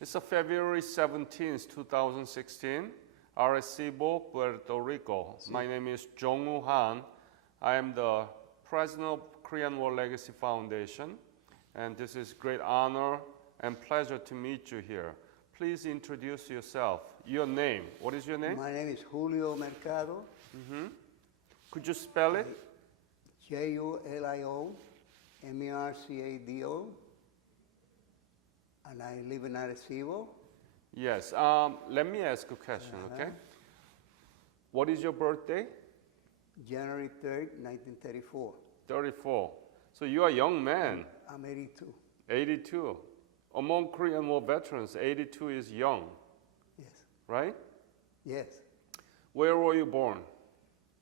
It's a February 17th, 2016, Arecibo, Puerto Rico. My name is Jong-woo Han. I am the president of Korean War Legacy Foundation, and this is great honor and pleasure to meet you here. Please introduce yourself. Your name. What is your name? My name is Julio Mercado. Could you spell it? Julio Mercado. And I live in Arecibo. Yes. Let me ask a question, okay? What is your birthday? January 3rd, 1934. 34. So you are a young man. I'm 82. 82. Among Korean War veterans, 82 is young, Yes. right? Yes. Where were you born?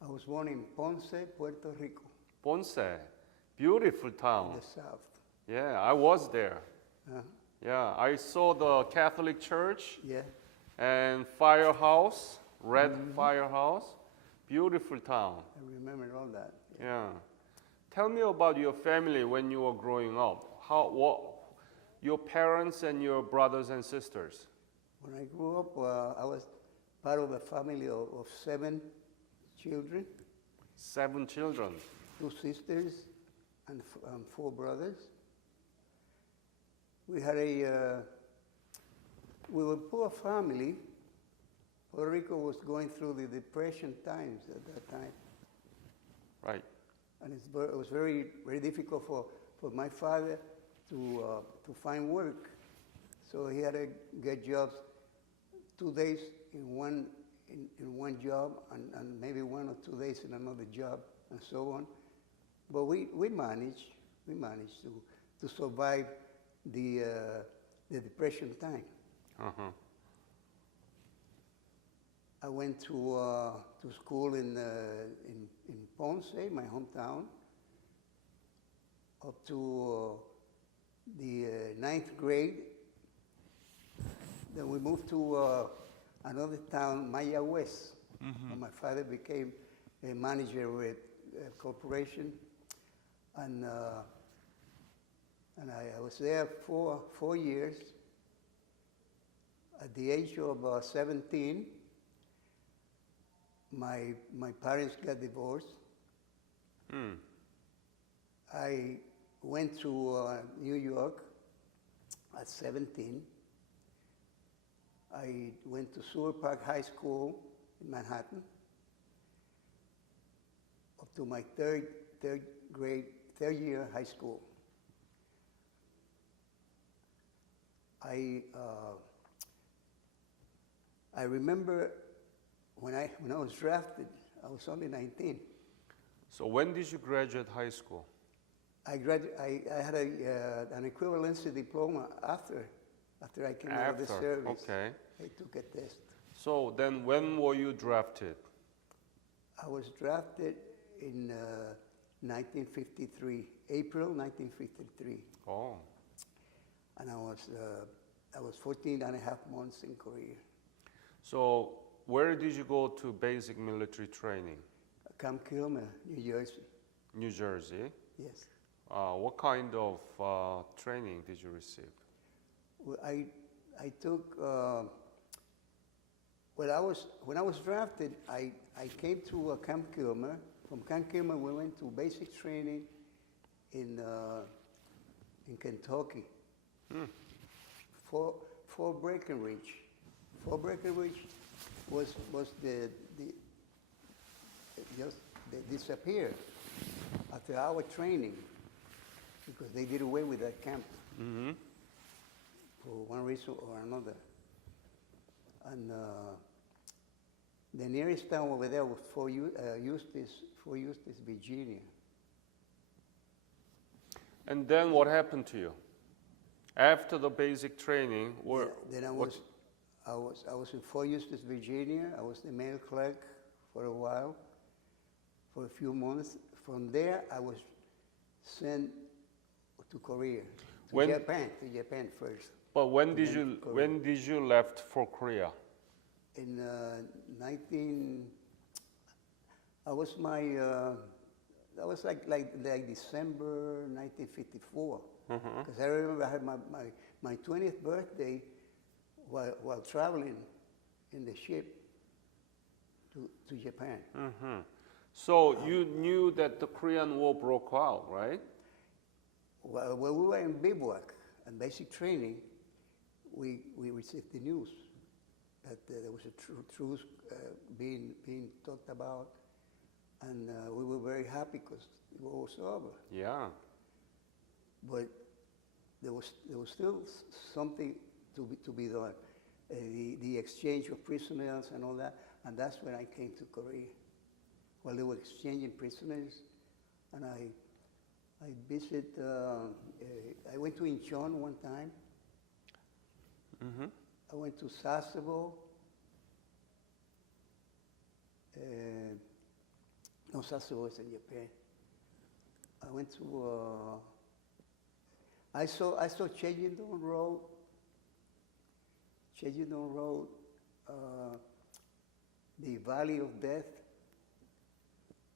I was born in Ponce, Puerto Rico, Ponce. Beautiful in town. the south. Yeah, I was there. Uh, Yeah, I saw the Catholic church yeah. and firehouse, red firehouse. Beautiful town. I remember all that. Yeah. Tell me about your family when you were growing up. Your parents and your brothers and sisters. When I grew up, I was part of a family of 7 children, 7 children. 2 sisters, and 4 brothers. We had we were a poor family. Puerto Rico was going through the depression times at that time. Right. And it was very, very difficult for my father to find work. So he had to get jobs 2 days in one job and maybe 1 or 2 days in another job and so on. But we managed to survive the depression time. Uh-huh. I went to school in Ponce, my hometown, up to the 9th grade. Then we moved to another town, Mayagüez. And my father became a manager with a corporation, and I was there for 4 years. At the age of 17, my parents got divorced. I went to New York at 17. I went to Seward Park High School in Manhattan up to my third year high school. I remember when I was drafted, I was only 19. So when did you graduate high school? I had an equivalency diploma after I came out of the service. Okay. I took a test. So then when were you drafted? I was drafted in 1953, April 1953. Oh. And I was 14 and a half months in Korea. So where did you go to basic military training? Camp Kilmer, New Jersey. New Jersey. Yes. What kind of training did you receive? Well, I took when I was drafted, I came to Camp Kilmer. From Camp Kilmer, we went to basic training in Kentucky. For Breckenridge. Fort Breckenridge was they disappeared after our training because they did away with that camp for one reason or another. And the nearest town over there was Fort Eustis, Virginia. And then what happened to you? After the basic training, Then I was in Fort Eustis, Virginia. I was the mail clerk for a while, for a few months. From there, I was sent to Korea, to Japan first. But when did you left for Korea? In I was that was like December 1954. Because I remember I had my 20th birthday while traveling in the ship to Japan. Mm-hmm. So you knew that the Korean War broke out, right? While we were in bivouac and basic training, we received the news that there was a truce being talked about, and we were very happy because the war was over. Yeah. But there was still something to be done. The exchange of prisoners and all that, and that's when I came to Korea. While they were exchanging prisoners, and I visited. I went to Incheon one time. Mm-hmm. I went to Sasebo. No, Sasebo is in Japan. I went to. I saw Chejindon Road. Chejindon Road, the Valley of Death,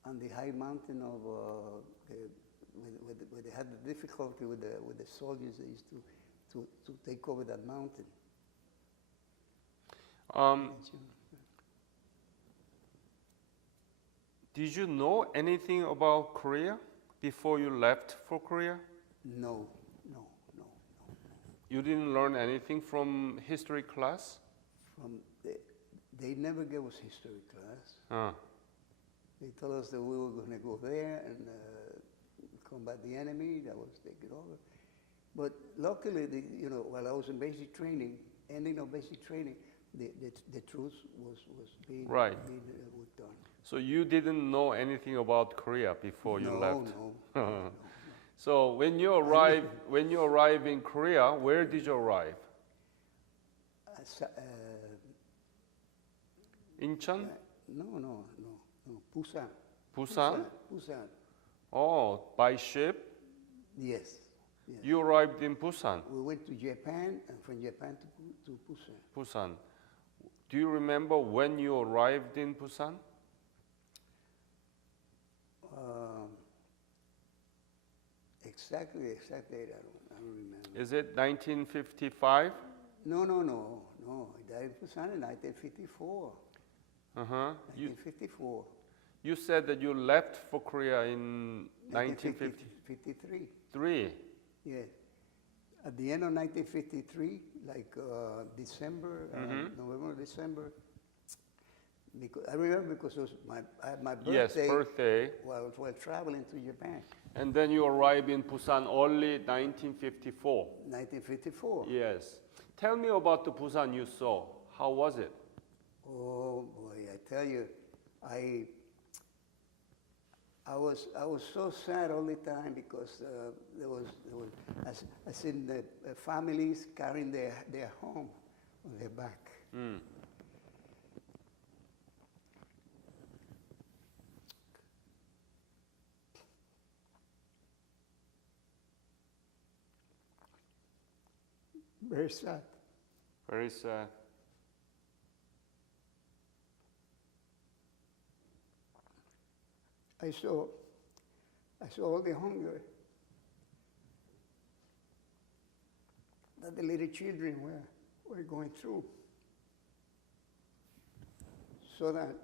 and the high mountain of where they had the difficulty with the soldiers. They used to take over that mountain. Did you know anything about Korea before you left for Korea? No. You didn't learn anything from history class? They never gave us history class. They told us that we were going to go there and combat the enemy. That was take it over. But luckily, while I was in basic training, ending of basic training, the truce was being worked on. So you didn't know anything about Korea before you left? No. So when you arrive in Korea, where did you arrive? Incheon? No. Busan. Busan? Busan. Oh, by ship? Yes. You arrived in Busan? We went to Japan, and from Japan to Busan. Busan. Do you remember when you arrived in Busan? Exactly. I don't remember. Is it 1955? No. I died in Busan in 1954. 1954. You said that you left for Korea in 1953. 3. Yeah. At the end of 1953, like December, November, December. Because I remember because it was my birthday. Yes, birthday. While traveling to Japan. And then you arrived in Busan only 1954. 1954. Yes. Tell me about the Busan you saw. How was it? Oh boy, I tell you, I was so sad all the time because there was I seen the families carrying their home on their back. Very sad. Very sad. I saw all the hunger that the little children were going through. So that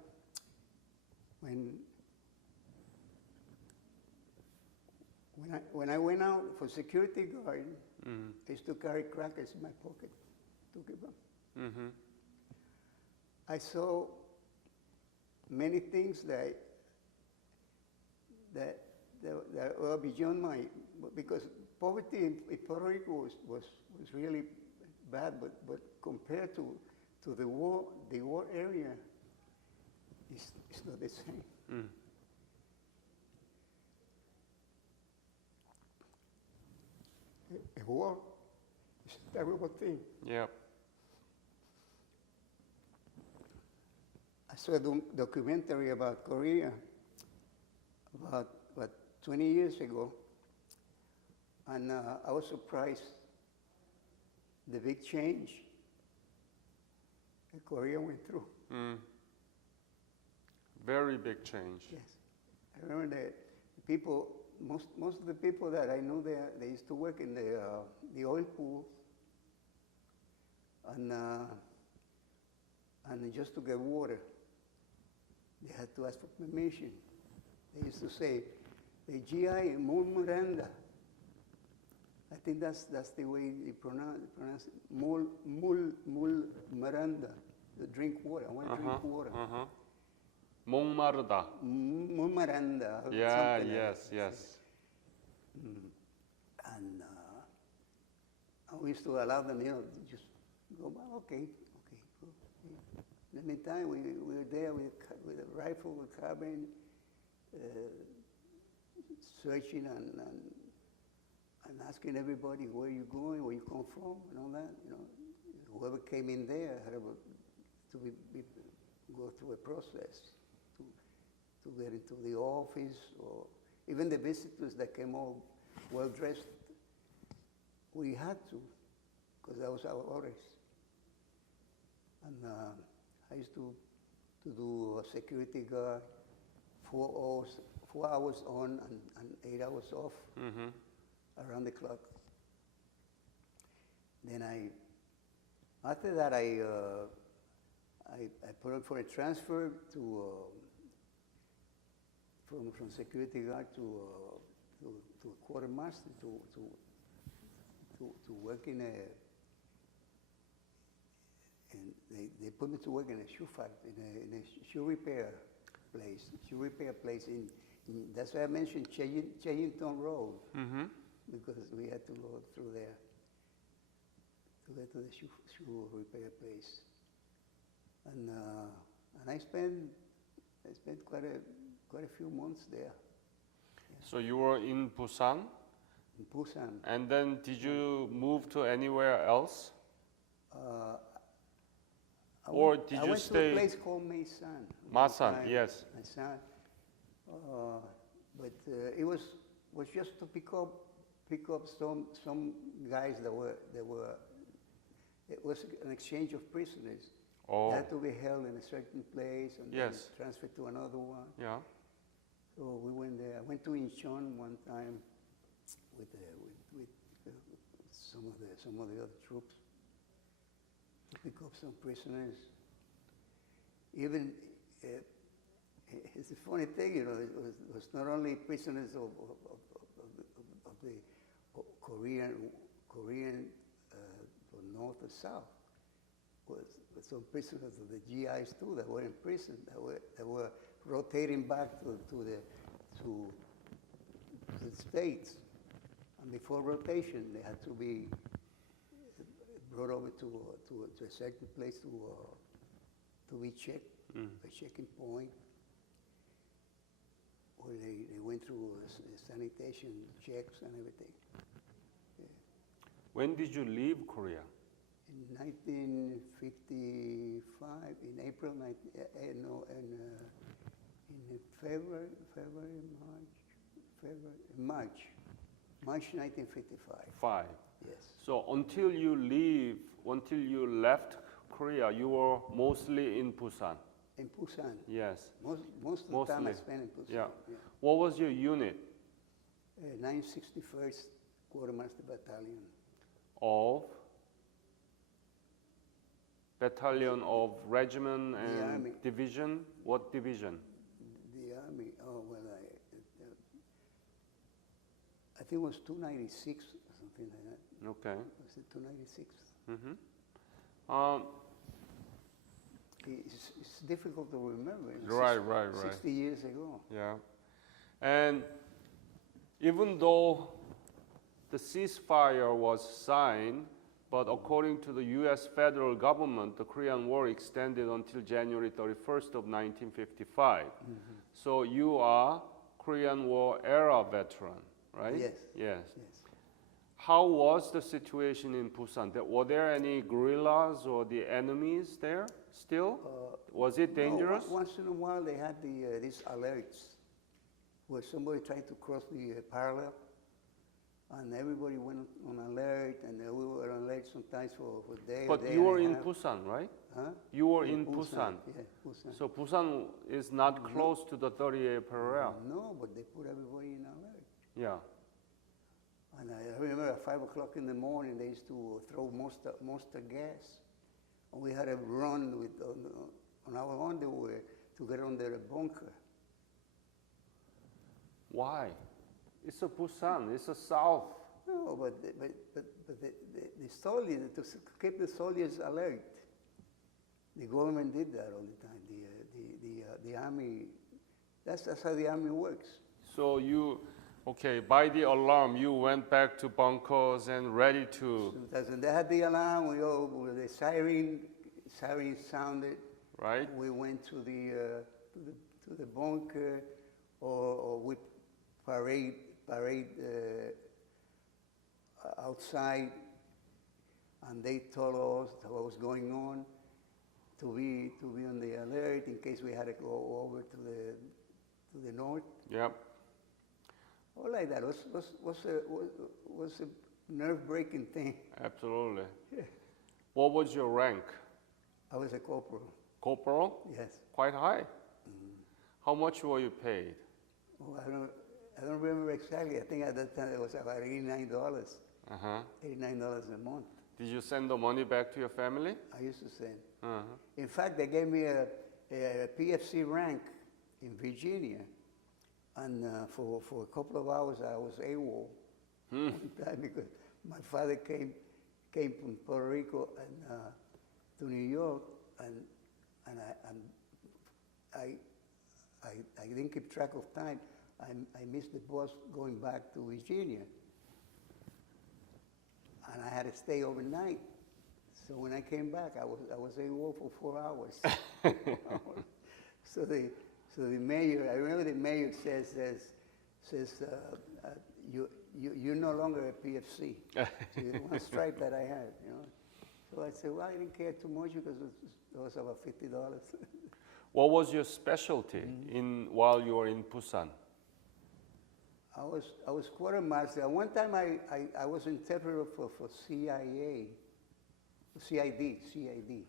when I went out for security guard, I used to carry crackers in my pocket to give them. I saw many things that were beyond my, because poverty in Puerto Rico was really bad, but compared to the war area, it's not the same. A war is a terrible thing. Yep. I saw a documentary about Korea about 20 years ago, and I was surprised the big change that Korea went through. Very big change. Yes, I remember that people, most of the people that I knew there, they used to work in the oil pools. and just to get water, they had to ask for permission. They used to say, the GI Mul Miranda. I think that's the way they pronounce it. Mul Miranda. To drink water. I want to drink water. 목마르다. Mul Miranda. Yeah, something like yes, that. yes. And we used to allow them, to just go, well, okay. Go. In the meantime, we were there with a rifle, with carbine, searching and asking everybody where you going, where you come from, and all that. Whoever came in there had to go through a process to get into the office, or even the visitors that came all well dressed. We had to, because that was our orders. And I used to do a security guard, 4 hours on and 8 hours off, around the clock. Then after that I put up for a transfer to from security guard to quartermaster to work in a. And they put me to work in a shoe factory, in a shoe repair place. That's why I mentioned Cheyington Road, because we had to go through there to get to the shoe repair place. And I spent quite a few months there. Yeah. So you were in Busan? In Busan. And then did you move to anywhere else? I went to stay- a place called Masan. Masan, yes. Masan. But it was just to pick up some guys that were. It was an exchange of prisoners. Oh, They had to be held in a certain place and Yes. then transferred to another one. yeah. So we went there. I went to Incheon one time with some of the other troops to pick up some prisoners. Even it's a funny thing, it was not only prisoners of the Korean from north or south, but some prisoners of the GIs too that were in prison, that were rotating back to the States. And before rotation, they had to be brought over to a certain place to be checked, a checking point, where they went through sanitation checks and everything. Yeah. When did you leave Korea? In 1955, in April, in March 1955. 5. Yes. So until you left Korea, you were mostly in Busan. In Busan. Yes. Most of the time I Mostly. spent in Busan. Yeah. What was your unit? 961st Quartermaster Battalion. Of battalion of regiment The and Army. division? What division? The Army. Oh well, I think it was 296 or something like that. Okay. Was it 296? It's difficult to remember. It was Right. 60 years ago. Yeah. And even though the ceasefire was signed, but according to the U.S. federal government, the Korean War extended until January 31st of 1955. So you are Korean War era veteran, right? Yes. Yes. Yes. How was the situation in Busan? Were there any guerrillas or the enemies there still? Was it dangerous? No, once in a while they had these alerts where somebody tried to cross the parallel, and everybody went on alert, and we were on alert sometimes for a day. But a day you and were a in half. Busan, right? Huh? You were in Busan. Yeah, Busan. So Busan is not close to the 38 parallel. No, but they put everybody in alert. Yeah. And I remember at 5 o'clock in the morning, they used to throw monster gas We had to run on our underwear to get under a bunker. Why? It's a Busan. It's a south. No, but the soldiers, to keep the soldiers alert, the government did that all the time. The army, that's how the army works. So you, okay, by the alarm, you went back to bunkers and ready to. They had the alarm. The siren sounded. Right. We went to the bunker, or we parade outside, and they told us what was going on, to be on the alert in case we had to go over to the north. Yep. All like that. Was a nerve-breaking thing. Absolutely. What was your rank? I was a corporal. Corporal? Yes. Quite high. How much were you paid? Oh, I don't remember exactly. I think at that time it was about $89. Uh-huh. $89 a month. Did you send the money back to your family? I used to send. Uh-huh. In fact, they gave me a PFC rank in Virginia, and for a couple of hours I was AWOL one time because my father came from Puerto Rico and to New York, and I didn't keep track of time. I missed the bus going back to Virginia, and I had to stay overnight. So when I came back, I was AWOL for 4 hours. So the mayor, I remember the mayor says you're no longer a PFC. So one stripe that I had, you know. So I said, well, I didn't care too much because it was about $50. What was your specialty while you were in Busan? I was quartermaster. One time I was interpreter for CIA, CID.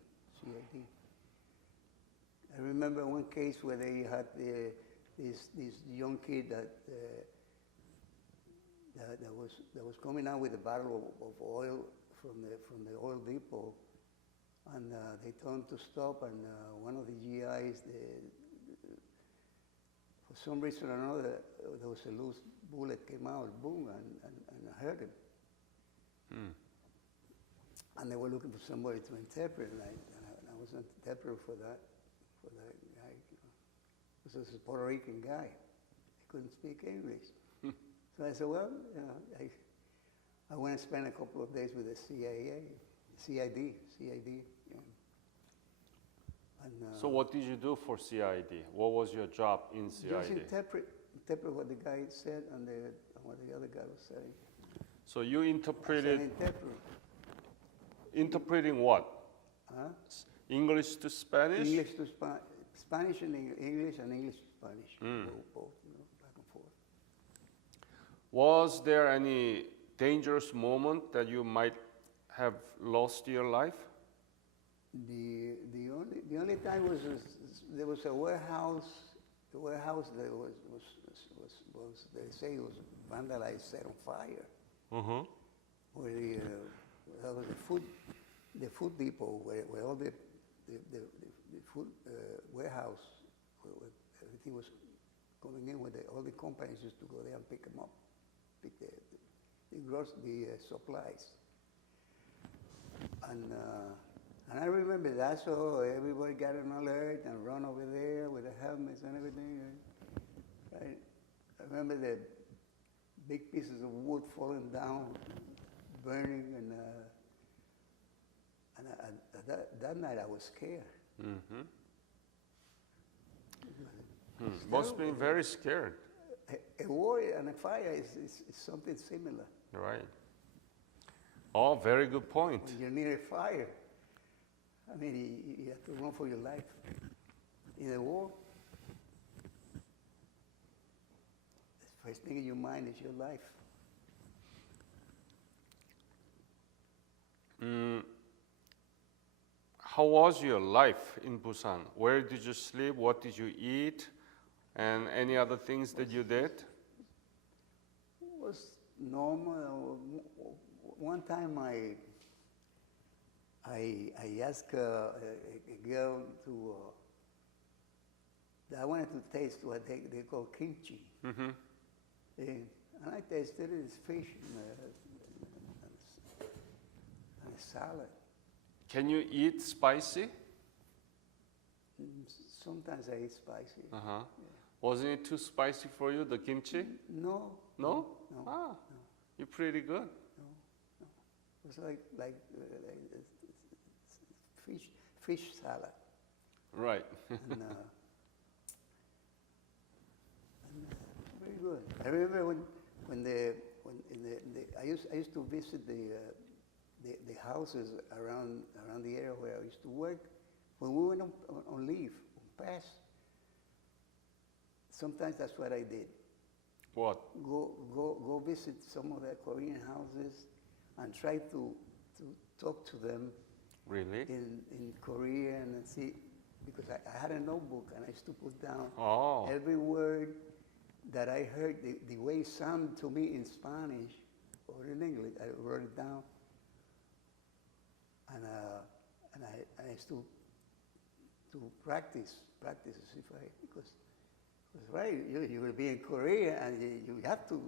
I remember one case where they had this young kid that was coming out with a bottle of oil from the oil depot, and they told him to stop, and one of the GIs, for some reason or another, there was a loose bullet came out, boom, and hurt him. And they were looking for somebody to interpret, and I was an interpreter for that guy. This was a Puerto Rican guy. He couldn't speak English. So I said, well, you know, I went and spent a couple of days with the CID. Yeah. And, So what did you do for CID? What was your job in CID? Just interpret what the guy said and what the other guy was saying. So you interpreted. Interpreter. Interpreting what? Huh? English to Spanish? English to Spanish and English and English to Spanish. Both, you know, back and forth. Was there any dangerous moment that you might have lost your life? The only time was there was a warehouse. The warehouse that was they say it was vandalized, set on fire. Where that was the food depot where all the food warehouse where everything was coming in. Where all the companies used to go there and pick them up, pick the supplies. And I remember that, so everybody got an alert and run over there with the helmets and everything. Right? I remember the big pieces of wood falling down, burning, and that night I was scared. Must have been very scared. A war and a fire is something similar. Right. Oh, very good point. When you're near a fire, I mean, you have to run for your life. In a war, the first thing in your mind is your life. How was your life in Busan? Where did you sleep? What did you eat? And any other things that you did? It was normal. One time I I asked a girl to, I wanted to taste what they call kimchi. Mm-hmm. And I tasted it, it's fish and salad. Can you eat spicy? Sometimes I eat spicy. Uh-huh. Yeah. Wasn't it too spicy for you, the kimchi? No. No? No. Ah, No. you're pretty good. No. It was like fish salad. Right. And, very good. I remember when I used to visit the houses around the area where I used to work. When we went on leave, on pass, sometimes that's what I did. What? Go visit some of the Korean houses and try to talk to them Really? in Korean and see, because I had a notebook and I used to put down Oh. every word that I heard, the way it sounded to me in Spanish or in English. I wrote it down, and I used to practice if I, because right, you will be in Korea and you have to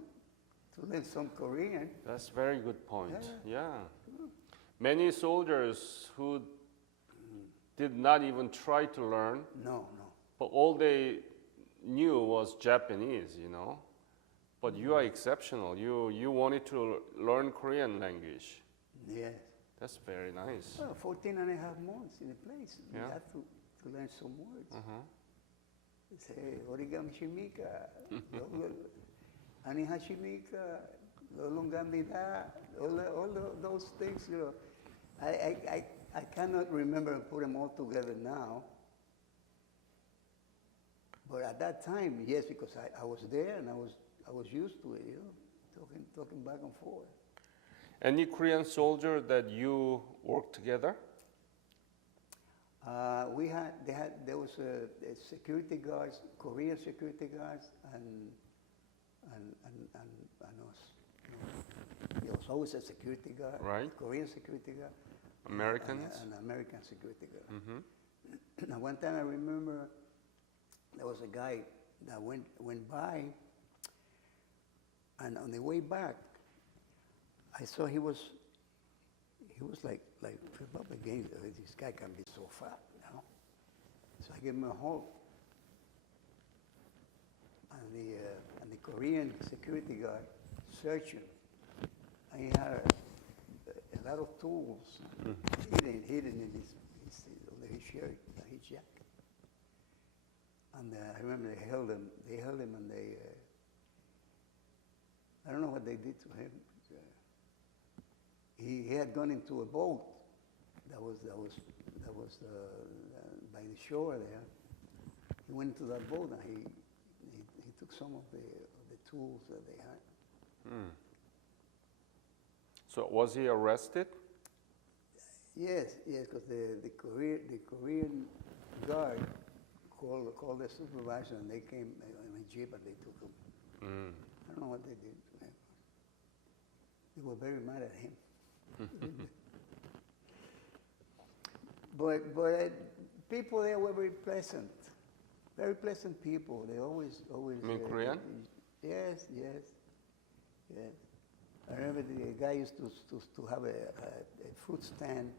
learn some Korean. That's very good point. Yeah. Yeah. Many soldiers who did not even try to learn, No. but all they knew was Japanese, you know. But you are exceptional. You wanted to learn Korean language. Yes. That's very nice. Well, 14 and a half months in a place. Yeah. You have to learn some words. Uh-huh. Say, origami shimika, ani hashimika, lolongamida, all those things, you know. I cannot remember and put them all together now. But at that time, yes, because I was there and I was used to it, you know, talking back and forth. Any Korean soldier that you worked together? There was a security guards, Korean security guards, and us. There was always a security guard, Right. Korean security guard, Americans? and American security guard. Mm-hmm. Now, one time I remember there was a guy that went by, and on the way back, I saw he was like again, this guy can be so fat, you know. So I gave him a hug, and the Korean security guard searched him, and he had a lot of tools hidden in under his shirt, his jacket. And I remember they held him, and I don't know what they did to him. He had gone into a boat that was by the shore there. He went into that boat and he took some of the tools that they had. Mm. So was he arrested? Yes, because the Korean guard called the supervisor and they came in a jeep and they took him. Mm. I don't know what they did to him. They were very mad at him. But people there were very pleasant people. They always. You mean Korean? Yes. I remember the guy used to have a fruit stand.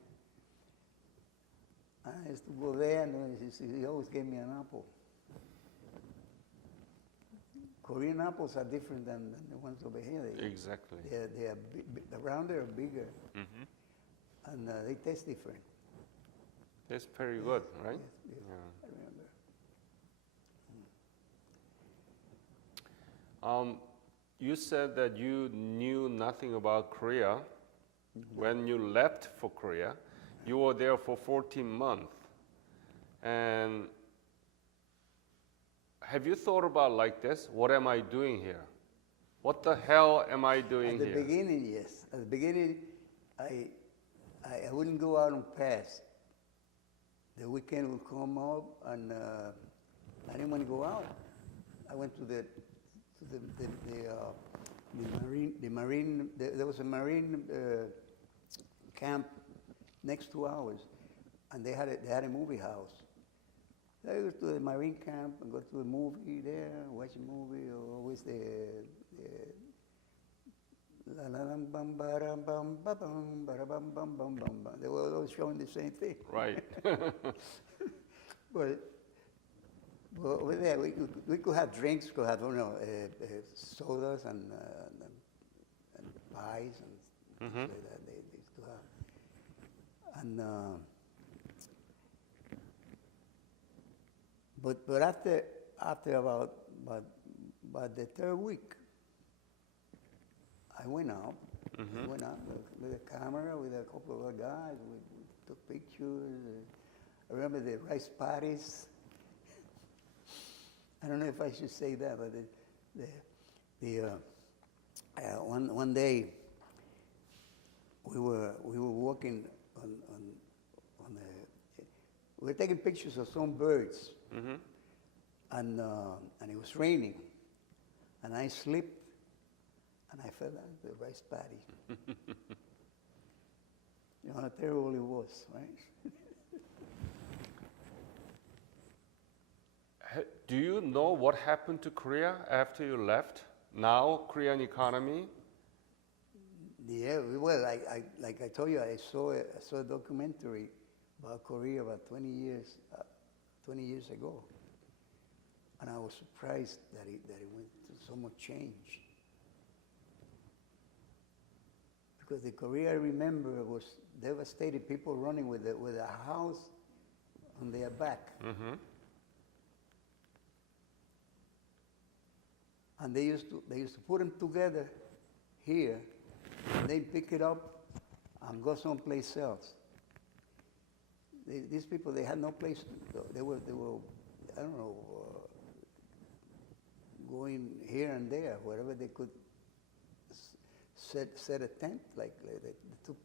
I used to go there and he always gave me an apple. Korean apples are different than the ones over here. Exactly. They are around there are bigger, Mm-hmm. and they taste different. That's very good, right? Yes, Yeah. I remember. You said that you knew nothing about Korea. When you left for Korea, you were there for 14 months. And have you thought about like this? What am I doing here? What the hell am I doing At the here? beginning, yes. At the beginning, I wouldn't go out and pass. The weekend would come up, and I didn't want to go out. I went to the marine. There was a marine camp next 2 hours, and they had a movie house. I go to the Marine camp and go to a movie there, watch a movie, or always the la la lam bam ba ram bam ba bam ba ra bam bam bam bam bam. They were always showing the same thing. Right. But over there, we could have drinks, could have sodas and pies and things like that. They used to have. And but after about the third week, I went out. I went out with a camera, with a couple of other guys. We took pictures. I remember the rice parties. I don't know if I should say that, but one day we were walking on we were taking pictures of some birds, and it was raining, and I slipped, and I fell out of the rice paddy. You know how terrible it was, right? Do you know what happened to Korea after you left? Now, Korean economy? Yeah, well, like I told you, I saw a documentary about Korea about 20 years ago, and I was surprised that it went through so much change. Because the Korea I remember was devastated, people running with a house on their back. And they used to put them together here, and they pick it up and go someplace else. These people, they had no place to go. They were I don't know, going here and there, wherever they could set a tent. Like they took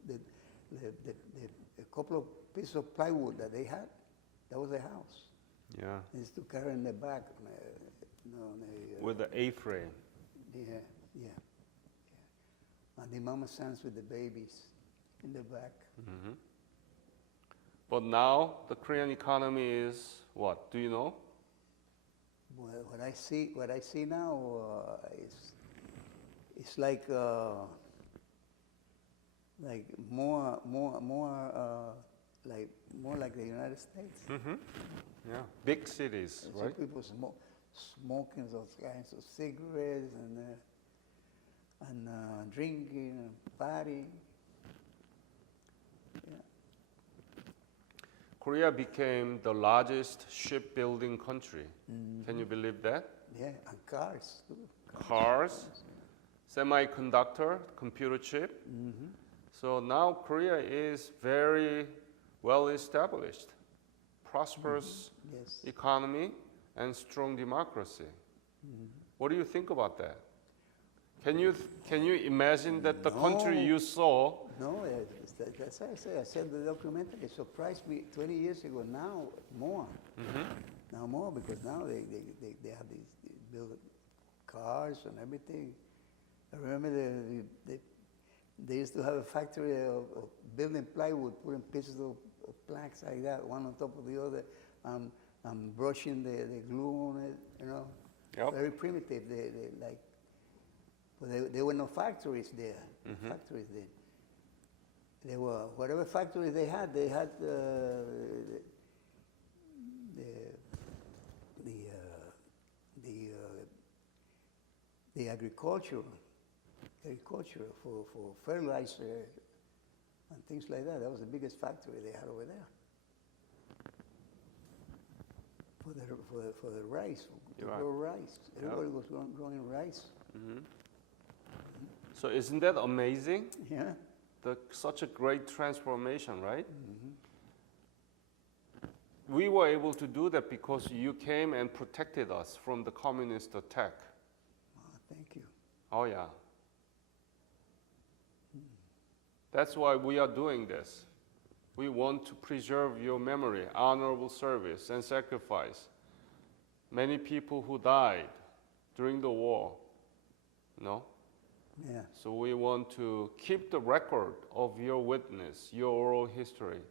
a couple of pieces of plywood that they had. That was their house. Yeah. They used to carry in the back. With the A-frame. Yeah. And the mama sons with the babies in the back. But now the Korean economy is what? Do you know? Well, what I see now it's like more like the United States. Yeah, big cities, So right? people smoking those kinds of cigarettes and drinking and partying. Yeah. Korea became the largest shipbuilding country. Can you believe that? Yeah, and cars too. Cars, semiconductor, computer chip. So now Korea is very well established, prosperous Yes. economy, and strong democracy. What do you think about that? Can you imagine that the country No. you saw? No, that's what I said. I said the documentary. It surprised me 20 years ago. Now more. Now more, because now they have these build cars and everything. I remember they used to have a factory of building plywood, putting pieces of planks like that, one on top of the other, and brushing the glue on it. You know, Yep. very primitive. But there were no factories there. Factories there. They were whatever factories they had the agriculture for fertilizer and things like that. That was the biggest factory they had over there. For the rice, to You're grow rice. Yep. Everybody was growing rice. So isn't that amazing? Yeah. Such a great transformation, right? We were able to do that because you came and protected us from the communist attack. Oh, thank you. Oh yeah. That's why we are doing this. We want to preserve your memory, honorable service, and sacrifice. Many people who died during the war, no? Yeah. So we want to keep the record of your witness, your oral history,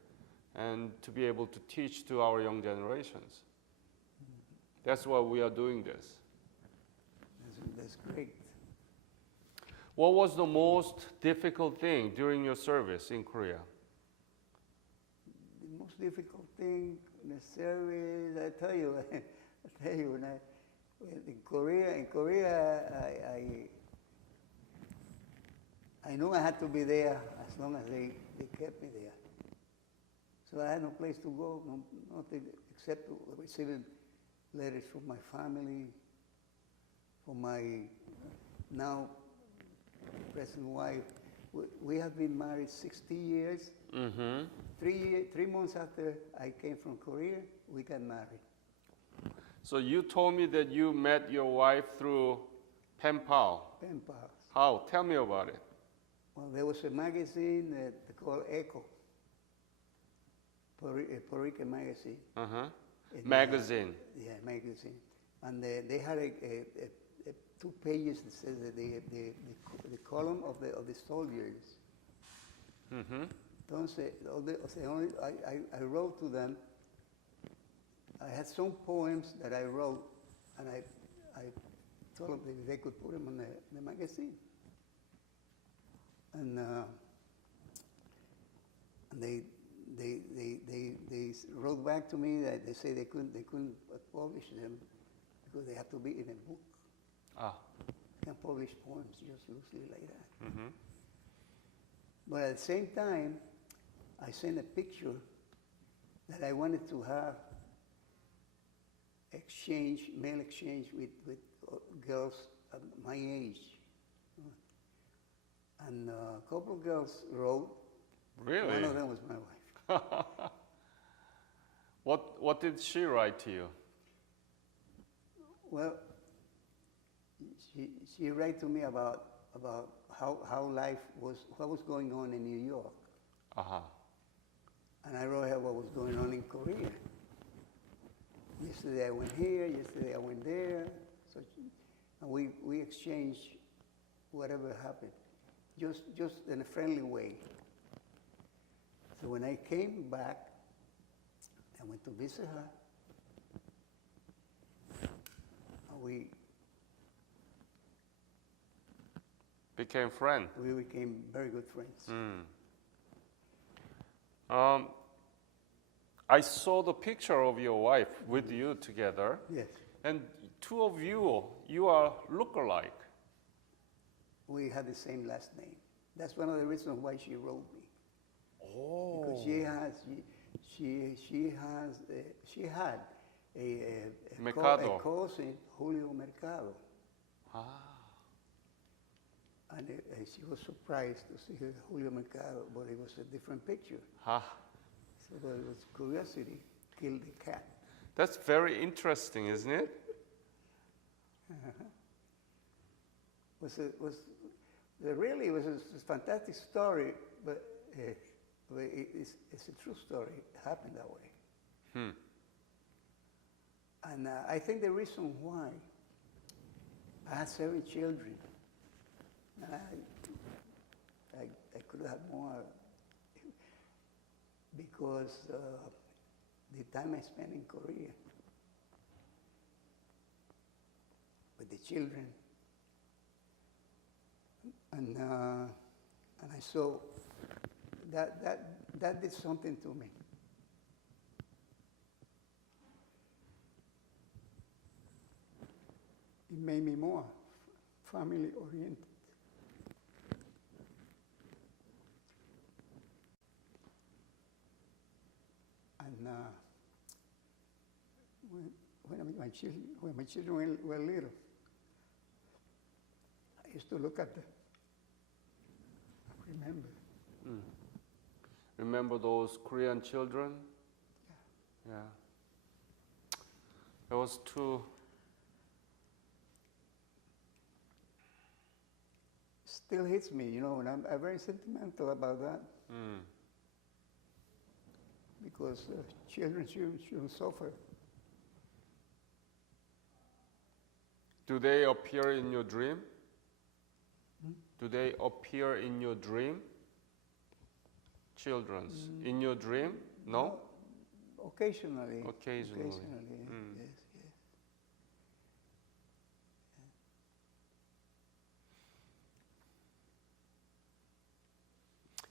and to be able to teach to our young generations. That's why we are doing this. That's great. What was the most difficult thing during your service in Korea? The most difficult thing in the service, I tell you, when in Korea, I knew I had to be there as long as they kept me there. So I had no place to go, nothing except receiving letters from my family, from my now present wife. We have been married 60 years. Mm-hmm. 3 months after I came from Korea, we got married. So you told me that you met your wife through pen pal. Pen pals. How? Tell me about it. Well, there was a magazine called Echo, Puerto Rican magazine. Uh-huh. And Magazine. Magazine. And they had a 2 pages that says that the column of the soldiers. Mm-hmm. Entonces, I wrote to them. I had some poems that I wrote, and I told them that they could put them on the magazine. And they wrote back to me that they say they couldn't publish them because they have to be in a book. Ah. You can't publish poems just loosely like that. Mm-hmm. But at the same time, I sent a picture that I wanted to have male exchange with girls at my age. And a couple of girls wrote. Really? One of them was my wife. What did she write to you? Well, she wrote to me about how life was, what was going on in New York. Uh-huh. And I wrote her what was going on in Korea. Yesterday I went here, yesterday I went there. So, and we exchanged whatever happened, just in a friendly way. So when I came back, I went to visit her. And we Became friends. we became very good friends. I saw the picture of your wife with you together, Yes. and two of you are look-alike. We had the same last name. That's one of the reasons why she wrote me. Oh. Because she had Mercado. a cousin, Julio Mercado. Ah. And she was surprised to see Julio Mercado, but it was a different picture. Ah. So but it was curiosity killed the cat. That's very interesting, isn't it? Really it was a fantastic story, but it's a true story. It happened that way. And I think the reason why I had 7 children, and I could have more, because the time I spent in Korea with the children, and I saw that did something to me. It made me more family oriented. And when my children were little, I used to look at them. Remember. Remember those Korean children? Yeah. It was too. Still hits me, and I'm very sentimental about that. Because children shouldn't suffer. Do they appear in your dream? Do they appear in your dream? Children's. In your dream? No? Occasionally. Occasionally. Yes, yes.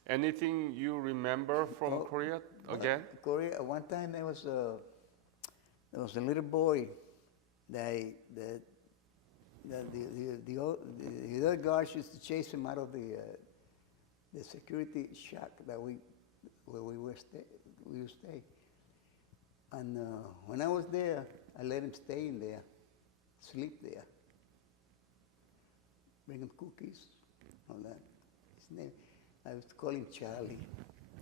Anything you remember from Korea again? Korea. One time there was a little boy that the other guards used to chase him out of the security shack that where we would stay. And when I was there, I let him stay in there, sleep there, bring him cookies, all that. His name, I was call him Charlie.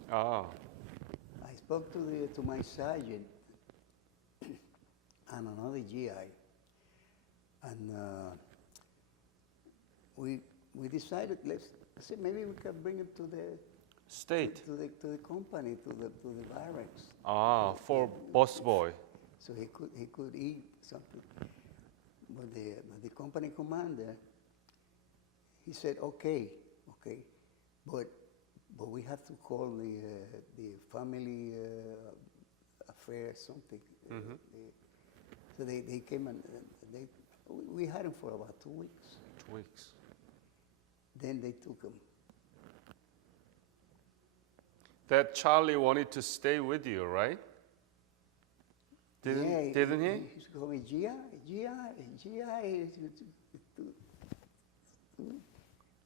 Ah. I spoke to my sergeant and another GI, and we decided I said maybe we can bring him to the State. to the company, to the barracks. Ah, for busboy. So he could eat something. But the company commander, he said, okay, but we have to call the family affairs something. So they came and we had him for about 2 weeks. 2 weeks. Then they took him. That Charlie wanted to stay with you, right? Didn't he? He used to call me GI,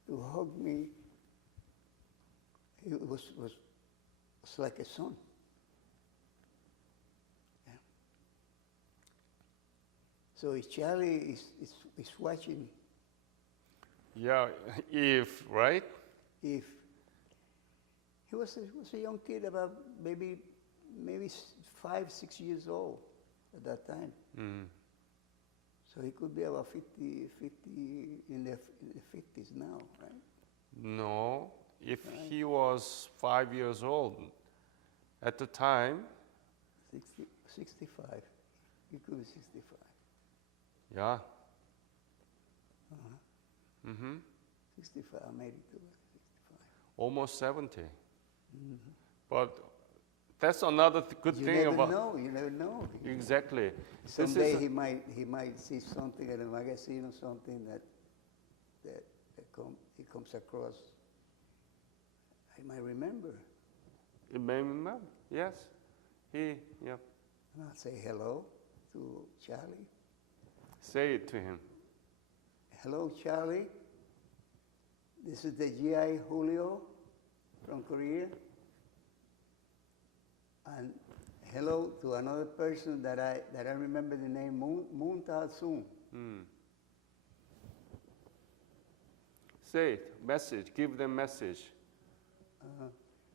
to hug me. It was like a son. Yeah. So if Charlie is watching, Yeah, if, right? if he was a young kid, about maybe 5, 6 years old at that time. So he could be about 50 in the 50s now, right? No, if he was 5 years old at the time. 65. He could be 65. Yeah. 65, I made it to 65. Almost 70. But that's another good You thing never about. know. You never know. Exactly. Someday he might see something in a magazine or something that he comes across. He might remember. It made me remember. Yes. Yeah. And I'll say hello to Charlie. Say it to him. Hello, Charlie. This is the GI Julio from Korea. And hello to another person that I remember the name, Moon Soon. Say it. Message. Give them message.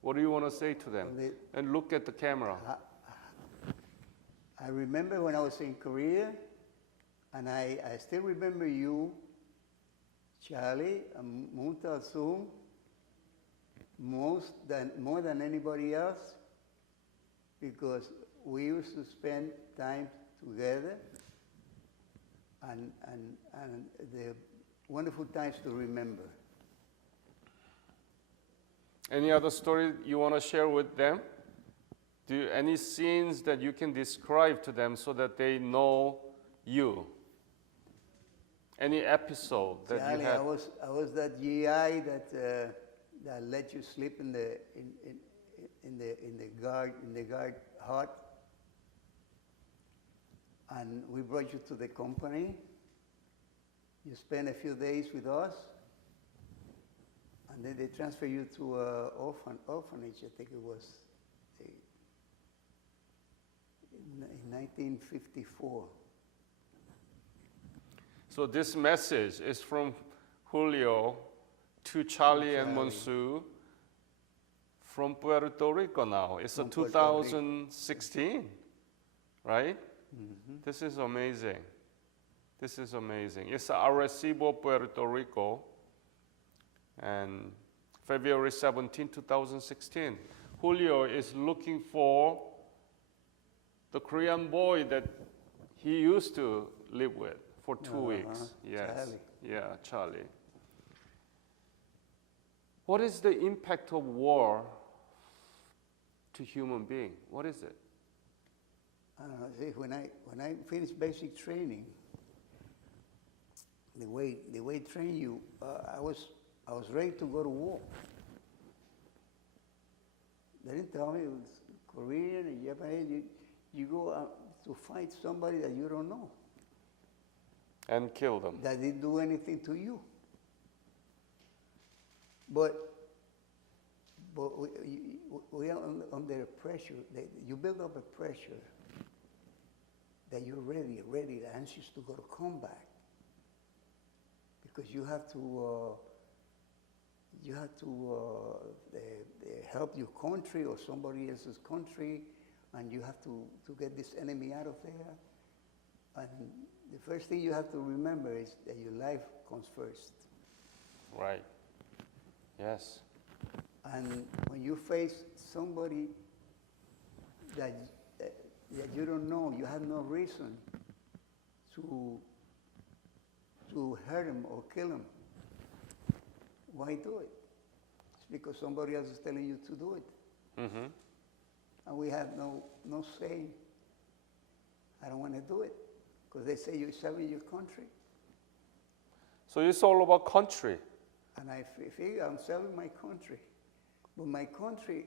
What do you want to say to them? And look at the camera. I remember when I was in Korea, and I still remember you, Charlie, and Moon Soon, more than anybody else, because we used to spend time together, and the wonderful times to remember. Any other story you want to share with them? Any scenes that you can describe to them so that they know you? Any episode that Charlie, you had? I was that GI that let you sleep in the guard hut, and we brought you to the company. You spent a few days with us, and then they transfer you to orphanage. I think it was in 1954. So this message is from Julio to Charlie and Monsu from Puerto Rico now. It's a 2016, right? This is amazing. This is amazing. It's Arecibo, Puerto Rico, and February 17, 2016. Julio is looking for the Korean boy that he used to live with for 2 weeks. Yes. Charlie. Yeah, Charlie. What is the impact of war to human being? What is it? I don't know. See, when I finished basic training, the way it train you, I was ready to go to war. They didn't tell me it was Korean and Japanese. You go out to fight somebody that you don't know. And kill them. That didn't do anything to you. But we are under pressure. You build up a pressure that you're ready, anxious to go to combat. Because you have to help your country or somebody else's country, and you have to get this enemy out of there. And the first thing you have to remember is that your life comes first. Right. Yes. And when you face somebody that you don't know, you have no reason to hurt him or kill him, why do it? It's because somebody else is telling you to do it. Mm-hmm. And we have no say. I don't want to do it. Because they say you're serving your country. So it's all about country. And I figure I'm serving my country. But my country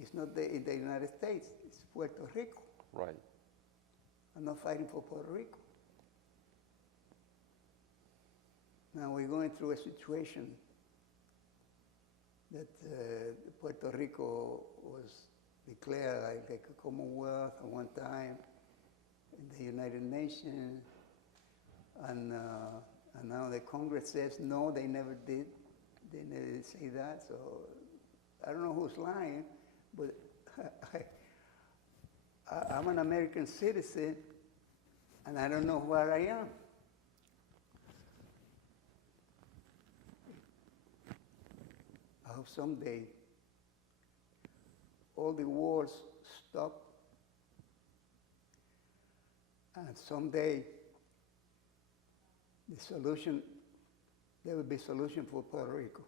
is not in the United States. It's Puerto Rico. Right. I'm not fighting for Puerto Rico. Now we're going through a situation that Puerto Rico was declared like a Commonwealth at one time in the United Nations, and now the Congress says no, they never did. They never did say that. So I don't know who's lying, but I'm an American citizen, and I don't know where I am. I hope someday all the wars stop, and someday there will be a solution for Puerto Rico.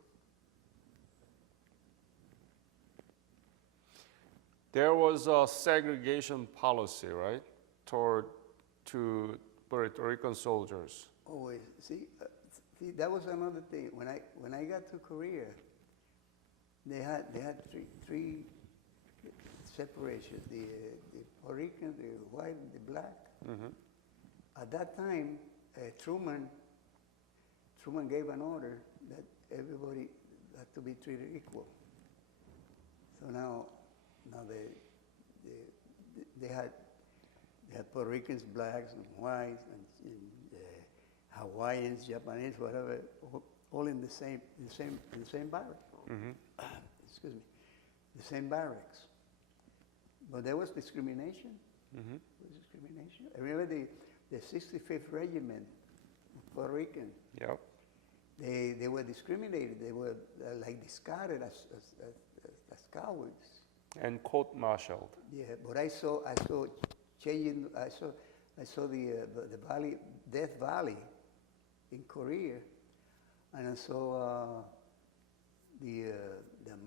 There was a segregation policy, right, to Puerto Rican soldiers. Always. See, that was another thing. When I got to Korea, they had three separations: the Puerto Rican, the white, and the black. Mm-hmm. At that time, Truman gave an order that everybody had to be treated equal. So now they had Puerto Ricans, blacks, and whites, and Hawaiians, Japanese, whatever, all in the same barracks. Mm-hmm. Excuse me, the same barracks. But there was discrimination. Mm-hmm. There was discrimination. I remember the 65th Regiment of Puerto Rican. Yep. They were discriminated. They were like discarded as cowards. And court-martialed. Yeah, but I saw changing. I saw the valley, Death Valley, in Korea, and I saw the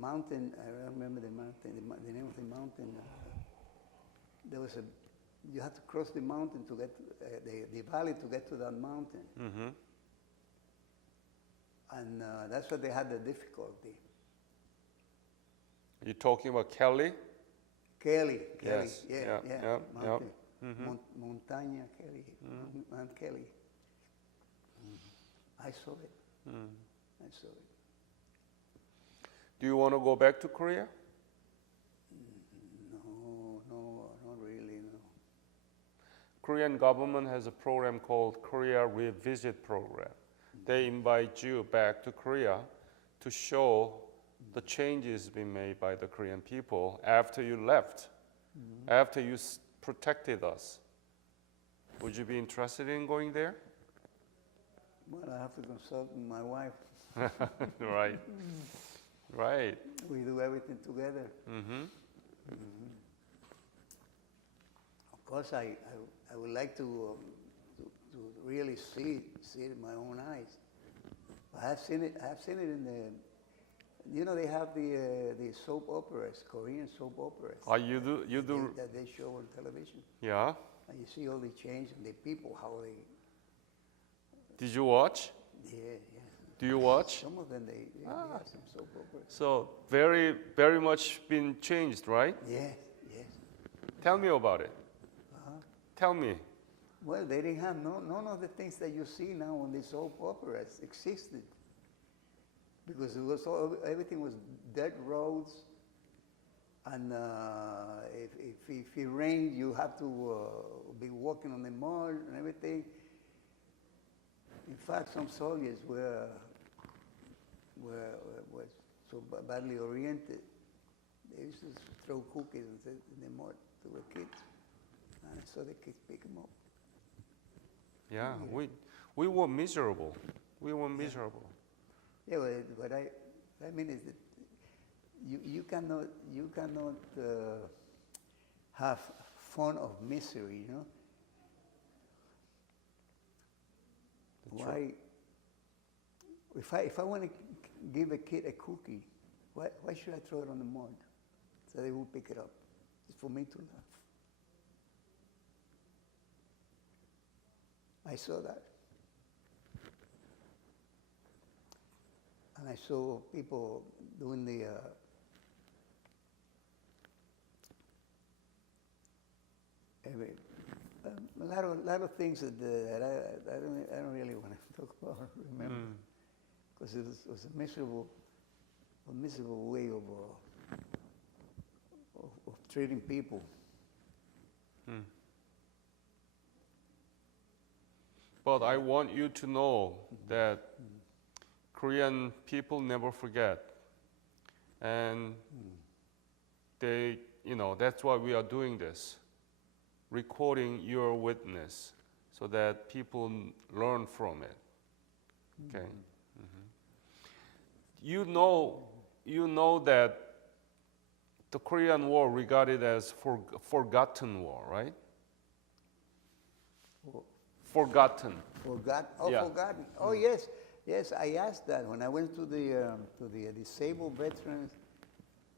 mountain. I remember the mountain. The name of the mountain. There was you have to cross the mountain to get the valley to get to that mountain. Mm-hmm. And that's where they had the difficulty. You're talking about Kelly? Kelly, Yes. yeah. Mountain. Mm-hmm. Montaña Kelly, Mount Kelly. I saw it. I saw it. Do you want to go back to Korea? No, not really, no. Korean government has a program called Korea Revisit Program. They invite you back to Korea to show the changes being made by the Korean people after you left, after you protected us. Would you be interested in going there? Well, I have to consult with my wife. Right. Right. We do everything together. Mm-hmm. Of course, I would like to really see it in my own eyes. I have seen it in you know, they have the soap operas, Korean soap operas. You do. That they show on television. Yeah. And you see all the change and the people, how they. Did you watch? Yeah, yeah. Do you watch? Some of them, they have some soap operas. So very, very much been changed, right? Yes, yes. Tell me about it. Tell me. Well, they didn't have none of the things that you see now on the soap operas existed. Because it was everything was dirt roads, and if it rained, you have to be walking on the mud and everything. In fact, some soldiers were so badly oriented. They used to throw cookies in the mud to the kids, and so the kids pick them up. Yeah, we were miserable. We were miserable. Yeah, well, what I mean is that you cannot have fun of misery, you know. That's Why? True. If I want to give a kid a cookie, why should I throw it on the mud so they will pick it up? It's for me to laugh. I saw that. And I saw people doing the a lot of things that I don't really want to talk about or remember, because it was a miserable way of treating people. But I want you to know that Korean people never forget, and they, that's why we are doing this, recording your witness, so that people learn from it. Okay. You know that the Korean War regarded as forgotten war, right? Forgotten. Yeah. Forgotten. Oh, yes. Yes, I asked that when I went to the disabled veterans.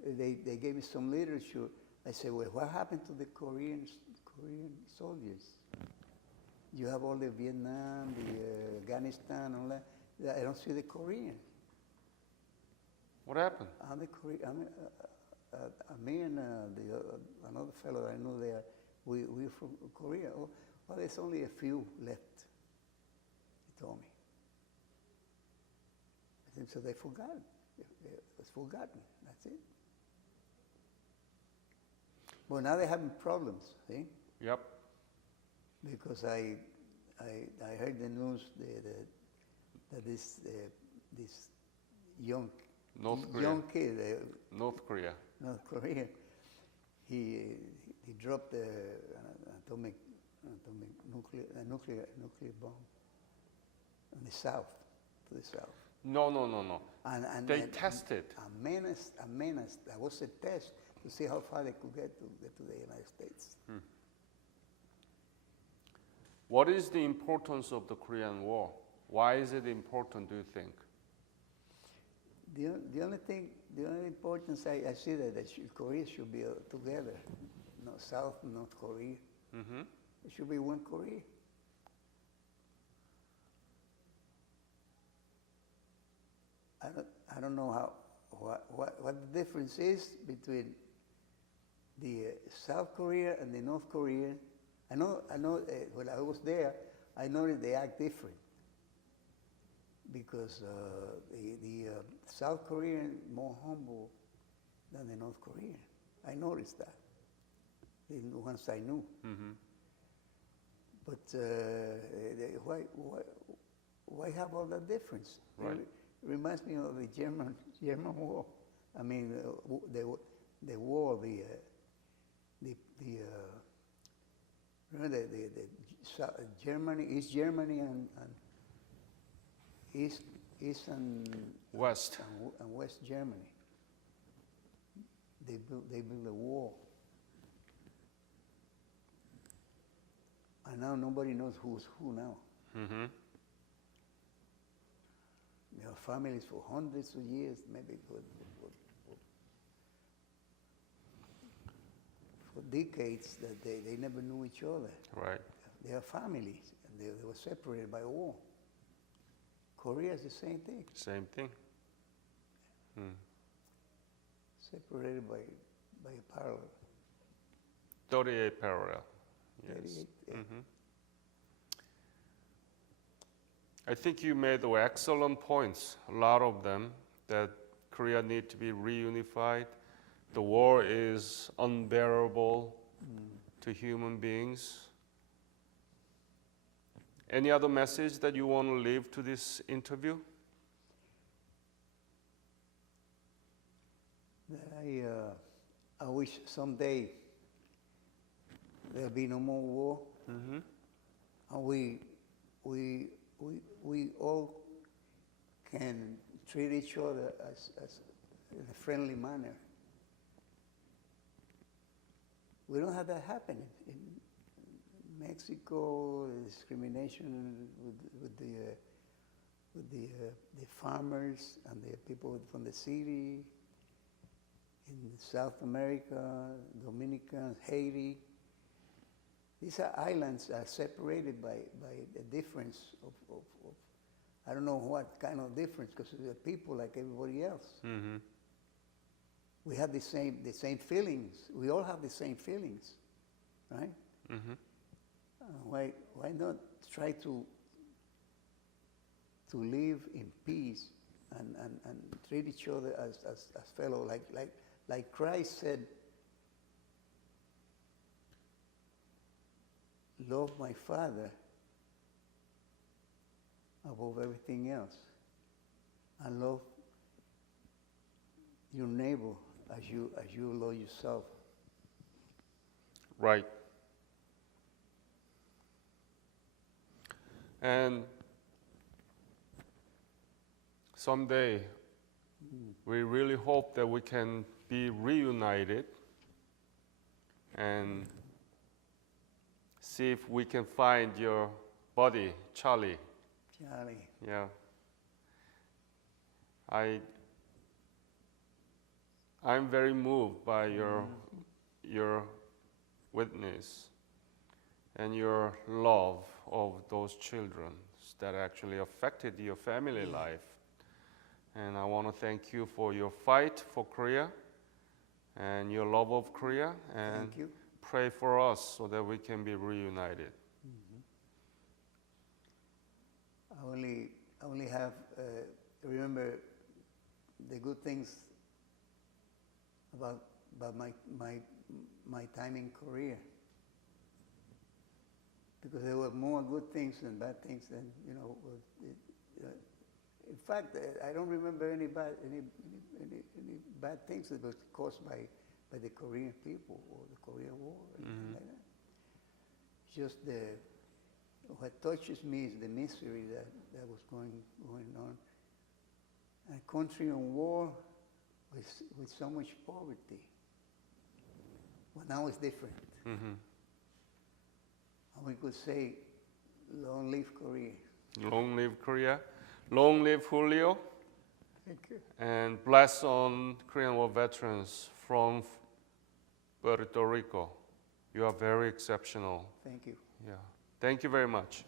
They gave me some literature. I said, well, what happened to the Korean soldiers? You have all the Vietnam, the Afghanistan, all that. I don't see the Korean. What happened? Me and another fellow I know there, we're from Korea. Oh, well, there's only a few left, he told me. I think so they forgot. It was forgotten. That's it. Well, now they're having problems, see? Yep. Because I heard the news that this young kid, North Korea. North Korea, he dropped an atomic nuclear bomb on the south, to the south. No. And They tested. A menace. That was a test to see how far they could get to the United States. What is the importance of the Korean War? Why is it important, do you think? The only importance I see that Korea should be together, South and North Korea. It should be one Korea. I don't know what the difference is between the South Korea and the North Korea. I know. When I was there, I noticed they act different because the South Korean more humble than the North Korean. I noticed that. The ones I knew. But why have all that difference? Right. It reminds me of the German War. I mean, the war, remember Germany, East Germany and East and West and West Germany. They built a wall, and now nobody knows who's who now. They are families for hundreds of years, maybe for decades, that they never knew each other. Right. They are families, and they were separated by war. Korea is the same thing. Same thing. Separated by a parallel. 38 parallel. Yes. 38, yeah. I think you made excellent points, a lot of them, that Korea need to be reunified. The war is unbearable to human beings. Any other message that you want to leave to this interview? That I wish someday there'll be no more war, and we all can treat each other as in a friendly manner. We don't have that happen in Mexico. Discrimination with the farmers and the people from the city. In South America, Dominican, Haiti. These are islands are separated by a difference of I don't know what kind of difference, because they're people like everybody else. We have the same feelings. We all have the same feelings, right? Why not try to live in peace and treat each other as fellow, like Christ said, love my Father above everything else, and love your neighbor as you love yourself. Right. And someday, we really hope that we can be reunited and see if we can find your buddy, Charlie. Charlie. Yeah. I'm very moved by your witness and your love of those children that actually affected your family life. And I want to thank you for your fight for Korea and your love of Korea, and Thank you. pray for us so that we can be reunited. I only have remember the good things about my time in Korea, because there were more good things than bad things. Than in fact, I don't remember any bad things that were caused by the Korean people or the Korean War or anything like that. Just what touches me is the misery that was going on. A country in war with so much poverty. Well, now it's different. And we could say, long live Korea. Long live Korea. Long live Julio. Thank you. And bless on Korean War veterans from Puerto Rico. You are very exceptional. Thank you. Yeah. Thank you very much.